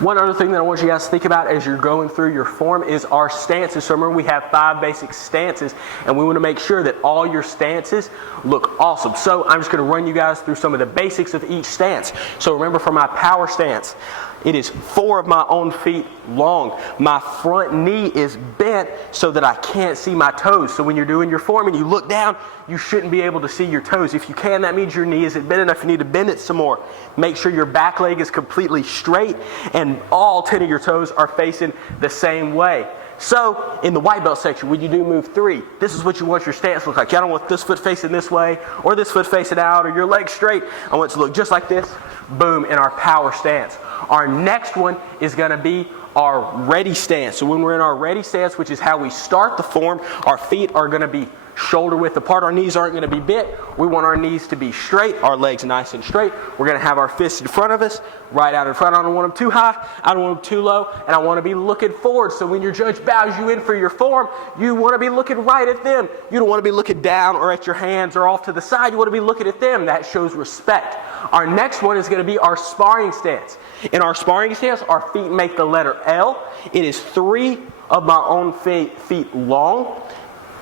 One other thing that I want you guys to think about as you're going through your form is our stances. So remember, we have 5 basic stances, and we want to make sure that all your stances look awesome. So I'm just going to run you guys through some of the basics of each stance. So remember, for my power stance, it is 4 of my own feet long. My front knee is bent so that I can't see my toes. So when you're doing your form and you look down, you shouldn't be able to see your toes. If you can, that means your knee isn't bent enough. You need to bend it some more. Make sure your back leg is completely straight and all 10 of your toes are facing the same way. So in the white belt section, when you do move 3, this is what you want your stance to look like. I don't want this foot facing this way or this foot facing out or your leg straight. I want it to look just like this. Boom, in our power stance. Our next one is going to be our ready stance. So when we're in our ready stance, which is how we start the form, our feet are going to be shoulder width apart. Our knees aren't going to be bent. We want our knees to be straight, our legs nice and straight. We're going to have our fists in front of us, right out in front. I don't want them too high, I don't want them too low, and I want to be looking forward. So when your judge bows you in for your form, you want to be looking right at them. You don't want to be looking down or at your hands or off to the side. You want to be looking at them. That shows respect. Our next one is going to be our sparring stance. In our sparring stance, our feet make the letter L. It is 3 of my own feet long.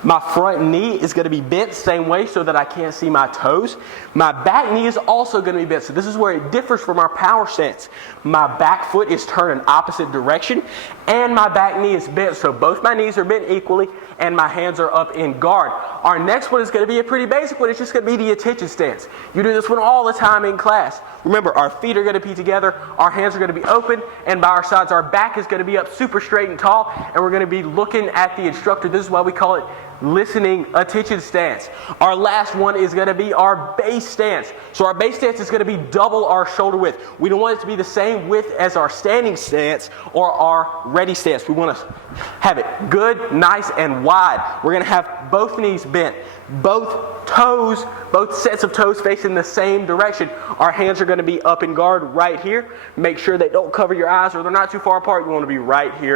My front knee is going to be bent same way so that I can't see my toes. My back knee is also going to be bent. So this is where it differs from our power stance. My back foot is turned in opposite direction and my back knee is bent. So both my knees are bent equally and my hands are up in guard. Our next one is going to be a pretty basic one. It's just going to be the attention stance. You do this one all the time in class. Remember, our feet are going to be together, our hands are going to be open, and by our sides, our back is going to be up super straight and tall, and we're going to be looking at the instructor. This is why we call it listening attention stance. Our last one is going to be our base stance. So our base stance is going to be double our shoulder width. We don't want it to be the same width as our standing stance or our ready stance. We want to have it good, nice, and wide. We're going to have both knees bent, both toes, both sets of toes facing the same direction. Our hands are going to be up in guard right here. Make sure they don't cover your eyes or they're not too far apart. You want to be right here.